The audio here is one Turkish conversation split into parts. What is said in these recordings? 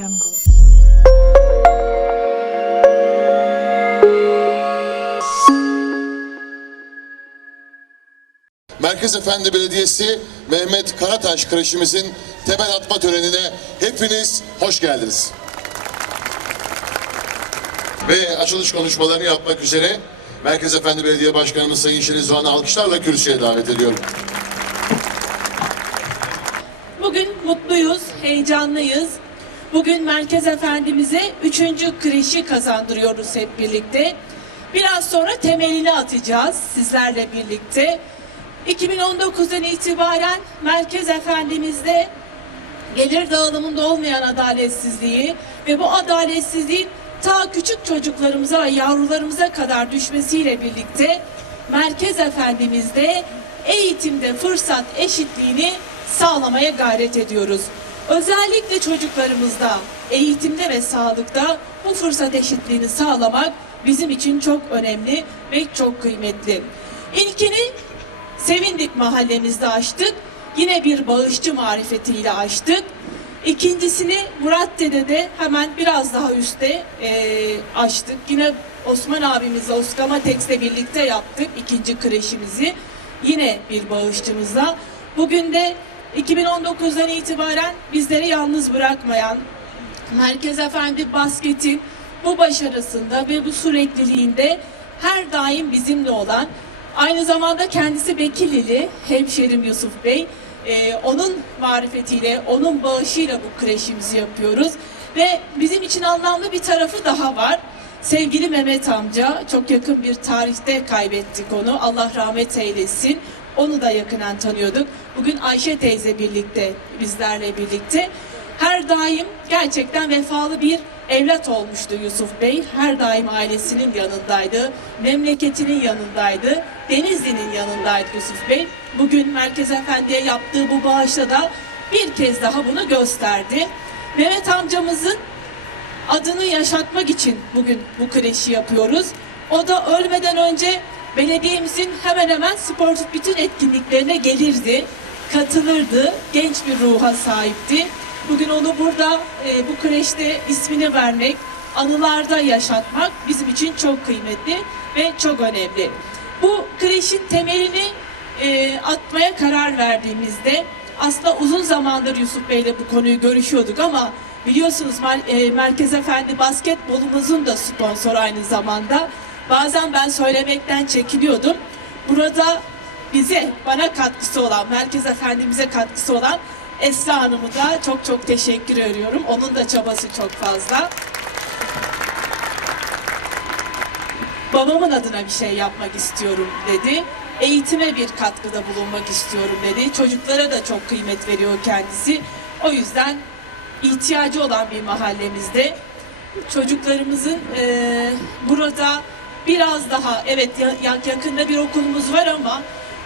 jungle. Merkez Efendi Belediyesi Mehmet Karataş kreşimizin temel atma törenine hepiniz hoş geldiniz. Ve açılış konuşmalarını yapmak üzere Merkez Efendi Belediye Başkanımız Sayın Şeniz Doğan'ı alkışlarla kürsüye davet ediyorum. Bugün mutluyuz, heyecanlıyız. Bugün Merkez Efendimiz'e üçüncü kreşi kazandırıyoruz hep birlikte. Biraz sonra temelini atacağız sizlerle birlikte. 2019'dan itibaren Merkez Efendimiz'de gelir dağılımında olmayan adaletsizliği ve bu adaletsizliğin ta küçük çocuklarımıza ve yavrularımıza kadar düşmesiyle birlikte Merkez Efendimiz'de eğitimde fırsat eşitliğini sağlamaya gayret ediyoruz. Özellikle çocuklarımızda eğitimde ve sağlıkta bu fırsat eşitliğini sağlamak bizim için çok önemli ve çok kıymetli. İlkini Sevindik mahallemizde açtık. Yine bir bağışçı marifetiyle açtık. İkincisini Murat Dede'de hemen biraz daha üstte eee, açtık. Yine Osman abimizle Oskama Tex'le birlikte yaptık ikinci kreşimizi. Yine bir bağışçımızla. Bugün de 2019'dan itibaren bizleri yalnız bırakmayan Merkez Efendi Basket'in bu başarısında ve bu sürekliliğinde her daim bizimle olan aynı zamanda kendisi Bekirlili hemşerim Yusuf Bey Ee, onun marifetiyle onun bağışıyla bu kreşimizi yapıyoruz ve bizim için anlamlı bir tarafı daha var. Sevgili Mehmet amca çok yakın bir tarihte kaybettik onu. Allah rahmet eylesin. Onu da yakından tanıyorduk. Bugün Ayşe teyze birlikte bizlerle birlikte her daim gerçekten vefalı bir evlat olmuştu Yusuf Bey. Her daim ailesinin yanındaydı, memleketinin yanındaydı, Denizli'nin yanındaydı Yusuf Bey. Bugün Merkez Efendi'ye yaptığı bu bağışla da bir kez daha bunu gösterdi. Mehmet amcamızın adını yaşatmak için bugün bu kreşi yapıyoruz. O da ölmeden önce belediyemizin hemen hemen sportif bütün etkinliklerine gelirdi, katılırdı, genç bir ruha sahipti. Bugün onu burada e, bu kreşte ismini vermek, anılarda yaşatmak bizim için çok kıymetli ve çok önemli. Bu kreşin temelini e, atmaya karar verdiğimizde aslında uzun zamandır Yusuf Bey'le bu konuyu görüşüyorduk ama biliyorsunuz e, Merkez Efendi basketbolumuzun da sponsoru aynı zamanda. Bazen ben söylemekten çekiniyordum. Burada bize, bana katkısı olan, Merkez Efendimiz'e katkısı olan Esra Hanım'ı da çok çok teşekkür ediyorum. Onun da çabası çok fazla. babamın adına bir şey yapmak istiyorum dedi. Eğitime bir katkıda bulunmak istiyorum dedi. Çocuklara da çok kıymet veriyor kendisi. O yüzden ihtiyacı olan bir mahallemizde çocuklarımızın eee, burada biraz daha evet ya- ya- yakında bir okulumuz var ama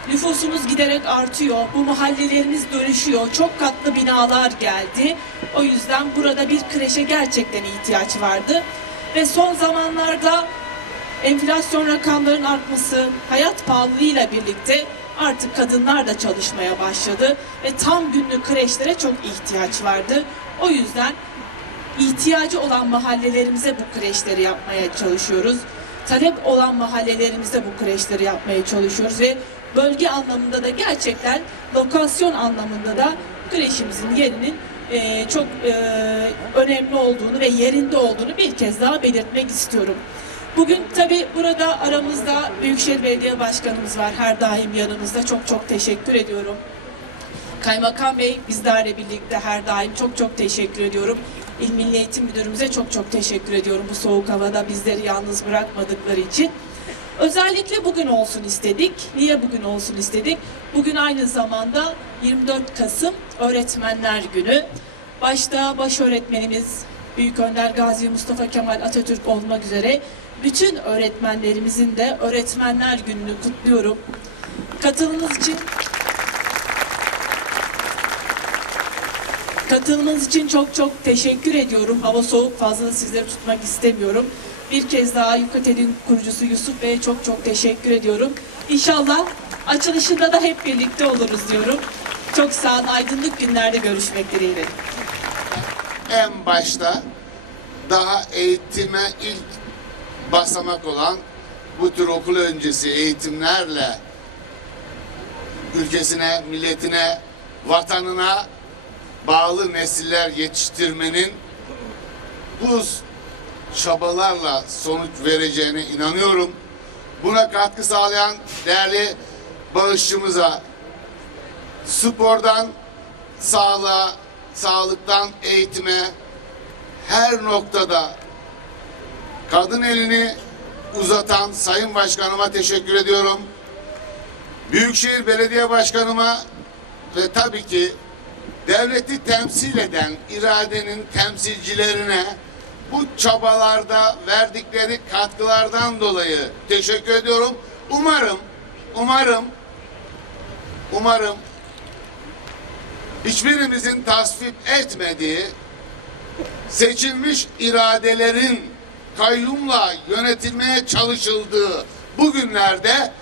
nüfusumuz giderek artıyor. Bu mahallelerimiz dönüşüyor. Çok katlı binalar geldi. O yüzden burada bir kreşe gerçekten ihtiyaç vardı. Ve son zamanlarda enflasyon rakamlarının artması, hayat pahalılığıyla birlikte artık kadınlar da çalışmaya başladı ve tam günlük kreşlere çok ihtiyaç vardı. O yüzden ihtiyacı olan mahallelerimize bu kreşleri yapmaya çalışıyoruz. Talep olan mahallelerimize bu kreşleri yapmaya çalışıyoruz ve bölge anlamında da gerçekten lokasyon anlamında da kreşimizin yerinin eee, çok eee, önemli olduğunu ve yerinde olduğunu bir kez daha belirtmek istiyorum. Bugün tabi burada aramızda Büyükşehir Belediye Başkanımız var. Her daim yanımızda. Çok çok teşekkür ediyorum. Kaymakam Bey bizlerle birlikte her daim çok çok teşekkür ediyorum. İl Milli Eğitim Müdürümüze çok çok teşekkür ediyorum bu soğuk havada bizleri yalnız bırakmadıkları için. Özellikle bugün olsun istedik. Niye bugün olsun istedik? Bugün aynı zamanda 24 Kasım Öğretmenler Günü. Başta baş öğretmenimiz Büyük Önder Gazi Mustafa Kemal Atatürk olmak üzere bütün öğretmenlerimizin de Öğretmenler Günü'nü kutluyorum. Katılımınız için Katılımınız için çok çok teşekkür ediyorum. Hava soğuk fazla sizleri tutmak istemiyorum. Bir kez daha Yukatel'in kurucusu Yusuf Bey'e çok çok teşekkür ediyorum. İnşallah açılışında da hep birlikte oluruz diyorum. Çok sağ olun. Aydınlık günlerde görüşmek dileğiyle. en başta daha eğitime ilk basamak olan bu tür okul öncesi eğitimlerle ülkesine, milletine, vatanına bağlı nesiller yetiştirmenin bu çabalarla sonuç vereceğine inanıyorum. Buna katkı sağlayan değerli bağışçımıza spordan sağlığa, sağlıktan eğitime her noktada kadın elini uzatan Sayın Başkanıma teşekkür ediyorum. Büyükşehir Belediye Başkanıma ve tabii ki devleti temsil eden iradenin temsilcilerine bu çabalarda verdikleri katkılardan dolayı teşekkür ediyorum. Umarım, umarım, umarım hiçbirimizin tasvip etmediği seçilmiş iradelerin kayyumla yönetilmeye çalışıldığı bu günlerde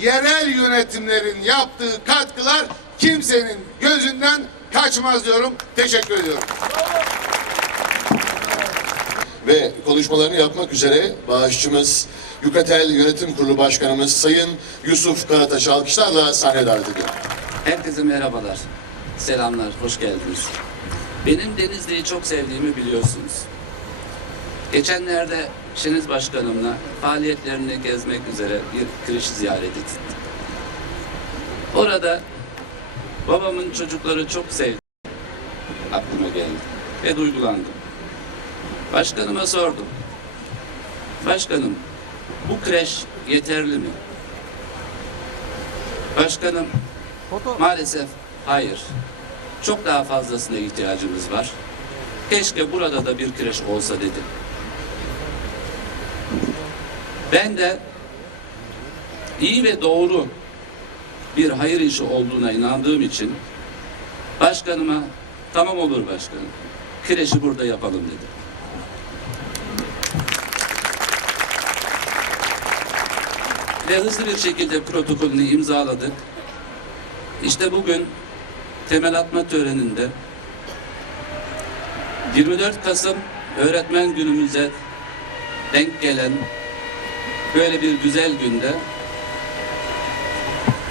yerel yönetimlerin yaptığı katkılar kimsenin gözünden kaçmaz diyorum. Teşekkür ediyorum. Ve konuşmalarını yapmak üzere bağışçımız Yukatel Yönetim Kurulu Başkanımız Sayın Yusuf Karataş'ı alkışlarla sahneye davet. Herkese merhabalar. Selamlar, hoş geldiniz. Benim Denizli'yi çok sevdiğimi biliyorsunuz. Geçenlerde Şeniz Başkanımla faaliyetlerini gezmek üzere bir kreş ziyareti ettik. Orada babamın çocukları çok sevdi. Aklıma geldi ve duygulandım. Başkanıma sordum. Başkanım, bu kreş yeterli mi? Başkanım, Maalesef hayır. Çok daha fazlasına ihtiyacımız var. Keşke burada da bir kreş olsa dedi. Ben de iyi ve doğru bir hayır işi olduğuna inandığım için başkanıma tamam olur başkanım. Kreşi burada yapalım dedi. Ve hızlı bir şekilde protokolünü imzaladık. İşte bugün temel atma töreninde 24 Kasım Öğretmen Günümüze denk gelen böyle bir güzel günde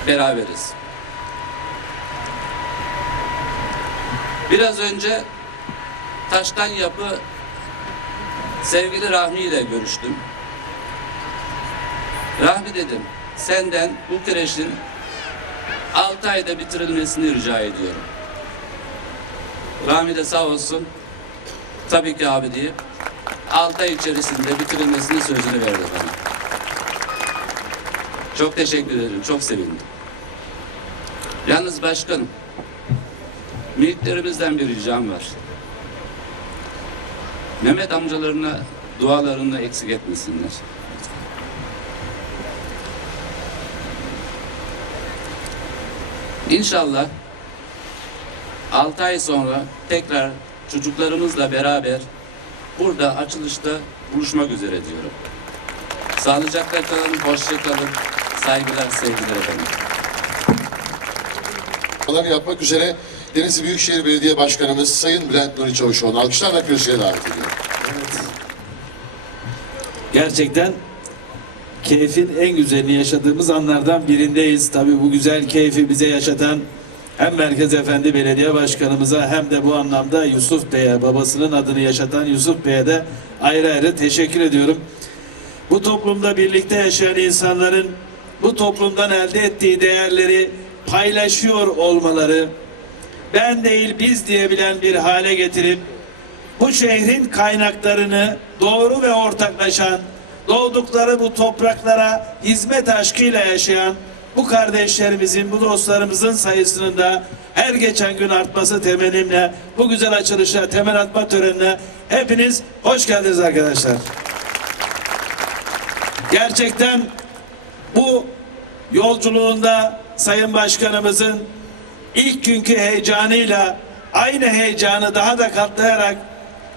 beraberiz. Biraz önce Taştan Yapı sevgili Rahmi ile görüştüm. Rahmi dedim, senden bu kreşin 6 ayda bitirilmesini rica ediyorum. Rami de sağ olsun tabii ki abi deyip 6 ay içerisinde bitirilmesini sözünü verdi bana. Çok teşekkür ederim, çok sevindim. Yalnız başkanım, büyüklerimizden bir ricam var. Mehmet amcalarına dualarını eksik etmesinler. İnşallah 6 ay sonra tekrar çocuklarımızla beraber burada açılışta buluşmak üzere diyorum. Sağlıcakla kalın, hoşça kalın. Saygılar, sevgiler efendim. Konuşmalarını yapmak üzere Denizli Büyükşehir Belediye Başkanımız Sayın Bülent Nuri Çavuşoğlu alkışlarla kürsüye davet ediyorum. Gerçekten keyfin en güzelini yaşadığımız anlardan birindeyiz. Tabii bu güzel keyfi bize yaşatan hem Merkez Efendi Belediye Başkanımıza hem de bu anlamda Yusuf Bey'e, babasının adını yaşatan Yusuf Bey'e de ayrı ayrı teşekkür ediyorum. Bu toplumda birlikte yaşayan insanların bu toplumdan elde ettiği değerleri paylaşıyor olmaları, ben değil biz diyebilen bir hale getirip bu şehrin kaynaklarını doğru ve ortaklaşan, doğdukları bu topraklara hizmet aşkıyla yaşayan bu kardeşlerimizin, bu dostlarımızın sayısının da her geçen gün artması temenimle bu güzel açılışa, temel atma törenine hepiniz hoş geldiniz arkadaşlar. Gerçekten bu yolculuğunda Sayın Başkanımızın ilk günkü heyecanıyla aynı heyecanı daha da katlayarak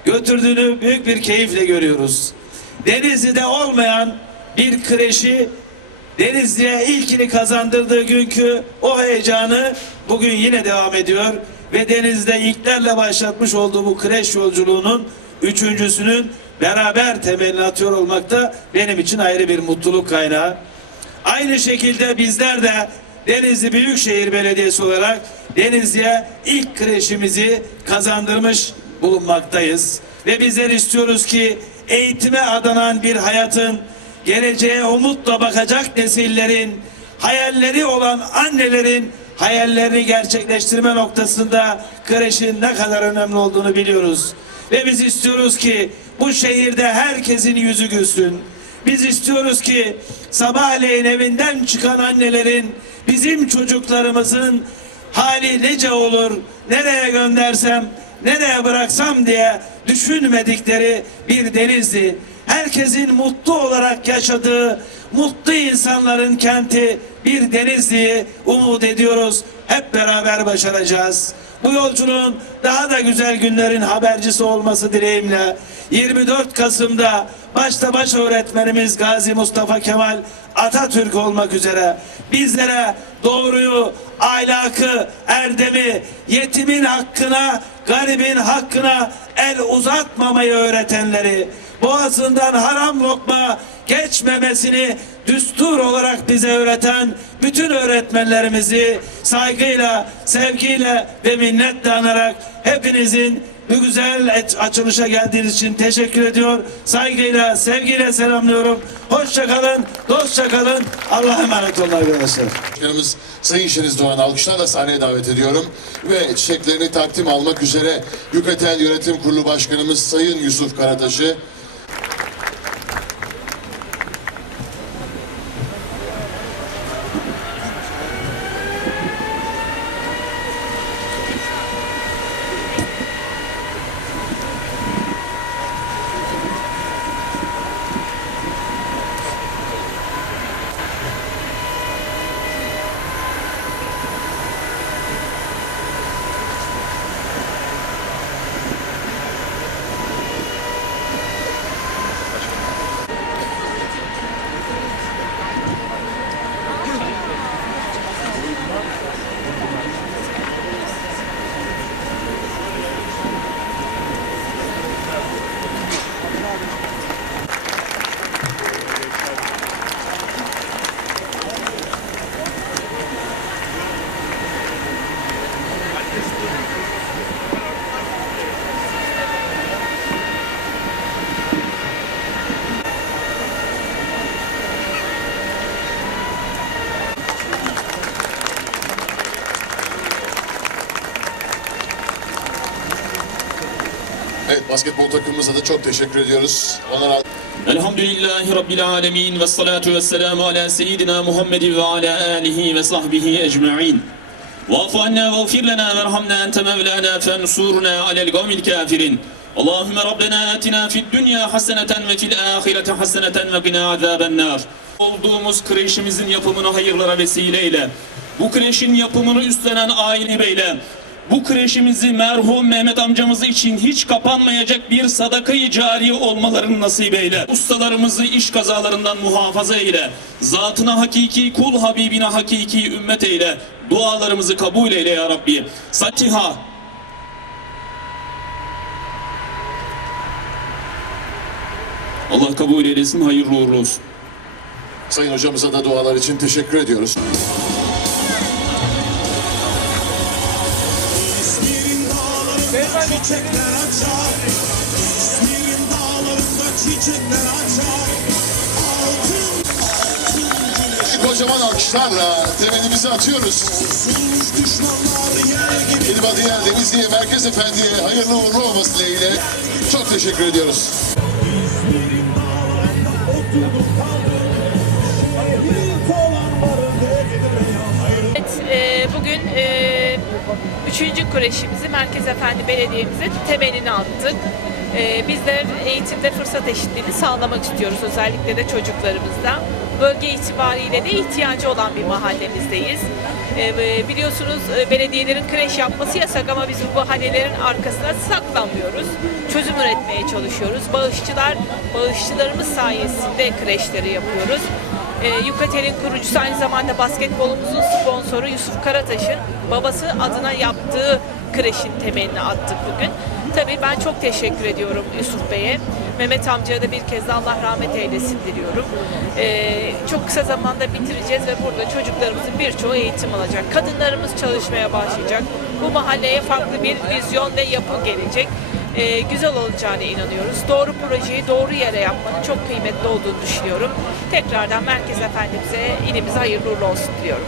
götürdüğünü büyük bir keyifle görüyoruz. Denizli'de olmayan bir kreşi Denizli'ye ilkini kazandırdığı günkü o heyecanı bugün yine devam ediyor ve denizde ilklerle başlatmış olduğu bu kreş yolculuğunun üçüncüsünün beraber temelini atıyor olmak da benim için ayrı bir mutluluk kaynağı. Aynı şekilde bizler de Denizli Büyükşehir Belediyesi olarak Denizli'ye ilk kreşimizi kazandırmış bulunmaktayız. Ve bizler istiyoruz ki eğitime adanan bir hayatın geleceğe umutla bakacak nesillerin hayalleri olan annelerin hayallerini gerçekleştirme noktasında kreşin ne kadar önemli olduğunu biliyoruz. Ve biz istiyoruz ki bu şehirde herkesin yüzü gülsün. Biz istiyoruz ki sabahleyin evinden çıkan annelerin bizim çocuklarımızın hali nece olur, nereye göndersem, nereye bıraksam diye düşünmedikleri bir denizdi. Herkesin mutlu olarak yaşadığı, mutlu insanların kenti bir denizliği umut ediyoruz. Hep beraber başaracağız. Bu yolculuğun daha da güzel günlerin habercisi olması dileğimle 24 Kasım'da başta baş öğretmenimiz Gazi Mustafa Kemal Atatürk olmak üzere bizlere doğruyu, ahlakı, erdemi, yetimin hakkına, garibin hakkına el uzatmamayı öğretenleri, boğazından haram lokma geçmemesini düstur olarak bize öğreten bütün öğretmenlerimizi saygıyla, sevgiyle ve minnetle anarak hepinizin bu güzel açılışa geldiğiniz için teşekkür ediyor. Saygıyla, sevgiyle selamlıyorum. Hoşça kalın, dostça kalın. Allah'a emanet olun arkadaşlar. Sayın Şeniz Doğan alkışlarla sahneye davet ediyorum. Ve çiçeklerini takdim almak üzere Yukatel Yönetim Kurulu Başkanımız Sayın Yusuf Karataş'ı Evet basketbol takımımıza da çok teşekkür ediyoruz. Onlar Elhamdülillahi Rabbil alemin ve salatu ve selamu ala seyyidina Muhammedin ve ala alihi ve sahbihi ecma'in. Lana ve erhamna ente mevlana fensurna alel gavmil kafirin. Allahümme Rabbena atina fid dünya haseneten ve fil ahirete haseneten ve gina azaben nar. Olduğumuz kreşimizin yapımını hayırlara vesileyle. Bu kreşin yapımını üstlenen aile beyle. Bu kreşimizi merhum Mehmet amcamızı için hiç kapanmayacak bir sadakayı cariye olmalarını nasip eyle. Ustalarımızı iş kazalarından muhafaza eyle. Zatına hakiki kul Habibine hakiki ümmet eyle. Dualarımızı kabul eyle ya Rabbi. Satiha. Allah kabul eylesin. Hayırlı uğurlu olsun. Sayın hocamıza da dualar için teşekkür ediyoruz. Çiçekler açar İzmir'in dağlarında çiçekler açar Altın, altın güneş Kocaman alkışlarla temelimizi atıyoruz. Bozulmuş düşmanlar yer gibi yer Denizli'ye, Merkez Efendi'ye hayırlı uğurlu olması dileğiyle çok teşekkür ediyoruz. İzmir'in dağlarında oturduk üçüncü kreşimizi Merkez Efendi Belediye'mize temelini attık. E, bizler eğitimde fırsat eşitliğini sağlamak istiyoruz özellikle de çocuklarımızda. Bölge itibariyle de ihtiyacı olan bir mahallemizdeyiz. E, ve biliyorsunuz e, belediyelerin kreş yapması yasak ama biz bu bahanelerin arkasına saklanmıyoruz. Çözüm üretmeye çalışıyoruz. Bağışçılar, bağışçılarımız sayesinde kreşleri yapıyoruz. E, Yukatel'in kurucusu aynı zamanda basketbolumuzun sponsoru Yusuf Karataş'ın babası adına yaptığı kreşin temelini attık bugün. Tabii ben çok teşekkür ediyorum Yusuf Bey'e. Mehmet amcaya da bir kez de Allah rahmet eylesin diliyorum. Ee, çok kısa zamanda bitireceğiz ve burada çocuklarımızın birçoğu eğitim alacak. Kadınlarımız çalışmaya başlayacak. Bu mahalleye farklı bir vizyon ve yapı gelecek. Ee, güzel olacağına inanıyoruz. Doğru projeyi doğru yere yapmanın çok kıymetli olduğunu düşünüyorum. Tekrardan Merkez Efendimiz'e ilimize hayırlı uğurlu olsun diliyorum.